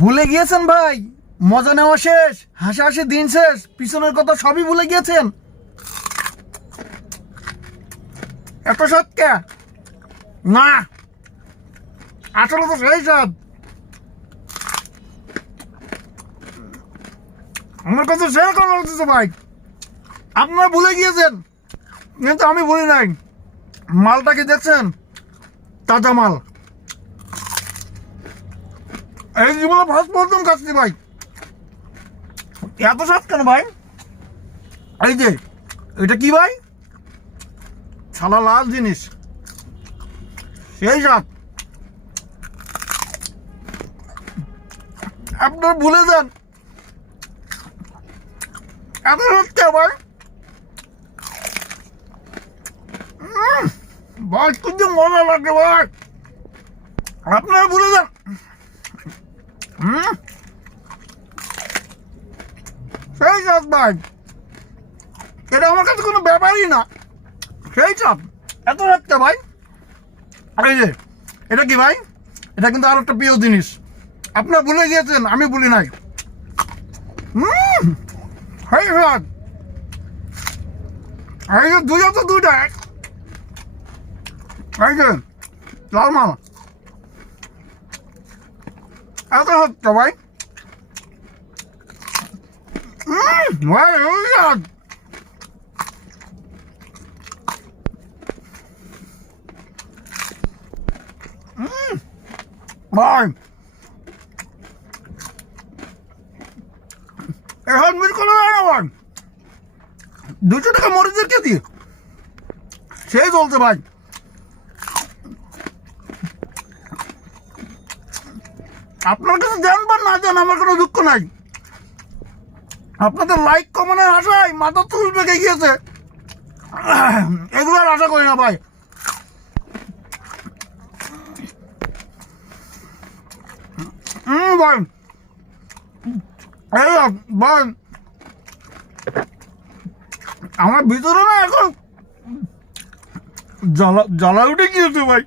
ভুলে গিয়েছেন ভাই? মজা নেওয়া শেষ, হাসাহাসি দিন শেষ, পিছনের কথা সবই ভুলে গিয়েছেন। এত সত্য না। আসলে তো সেই সব। আমার কথা শেয়ার করা হচ্ছে ভাই। আপনারা ভুলে গিয়েছেন, কিন্তু আমি ভুলি নাই। মালটা কি দেখছেন? তাজা মাল। এই জীবনে ফার্স্ট প্রথম কাজটি ভাই। এত সাত কেন ভাই? এই যে এটা কি ভাই? ছালা লাল জিনিস। সেই সাত আপনার ভুলে যান। এত সত্যি উম, ভাই যে মজা লাগে ভাই। আপনারা ভুলে যান। হুম সেই চাপ ভাই। এটা আমার কাছে কোনো ব্যাপারই না। সেই চাপ এত রাখতে ভাই। এই যে, এটা কি ভাই? এটা কিন্তু আর একটা প্রিয় জিনিস। আপনার ভুলে গিয়েছেন, আমি ভুলি নাই। হুম। সেই সাত এই যে দুই তো দুইটা। এই যে, লাল মাল। এত হচ্ছে ভাই ভাই ভাই এখন মিল করে ভাই দুশো টাকা মরিচের কেজি সেই চলছে ভাই আপনার কাছে দেন বা না দেন আমার কোনো দুঃখ নাই। আপনাদের লাইক কমানোর আশায় মাথা চুল পেকে গিয়েছে। এগুলো আর আশা করি না ভাই। ভাই। ভাই। আমার ভিতরে না এখন জ্বালা জ্বালা উঠে গিয়েছে ভাই।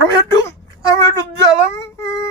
আমি একটু আমি একটু জ্বালাম উম,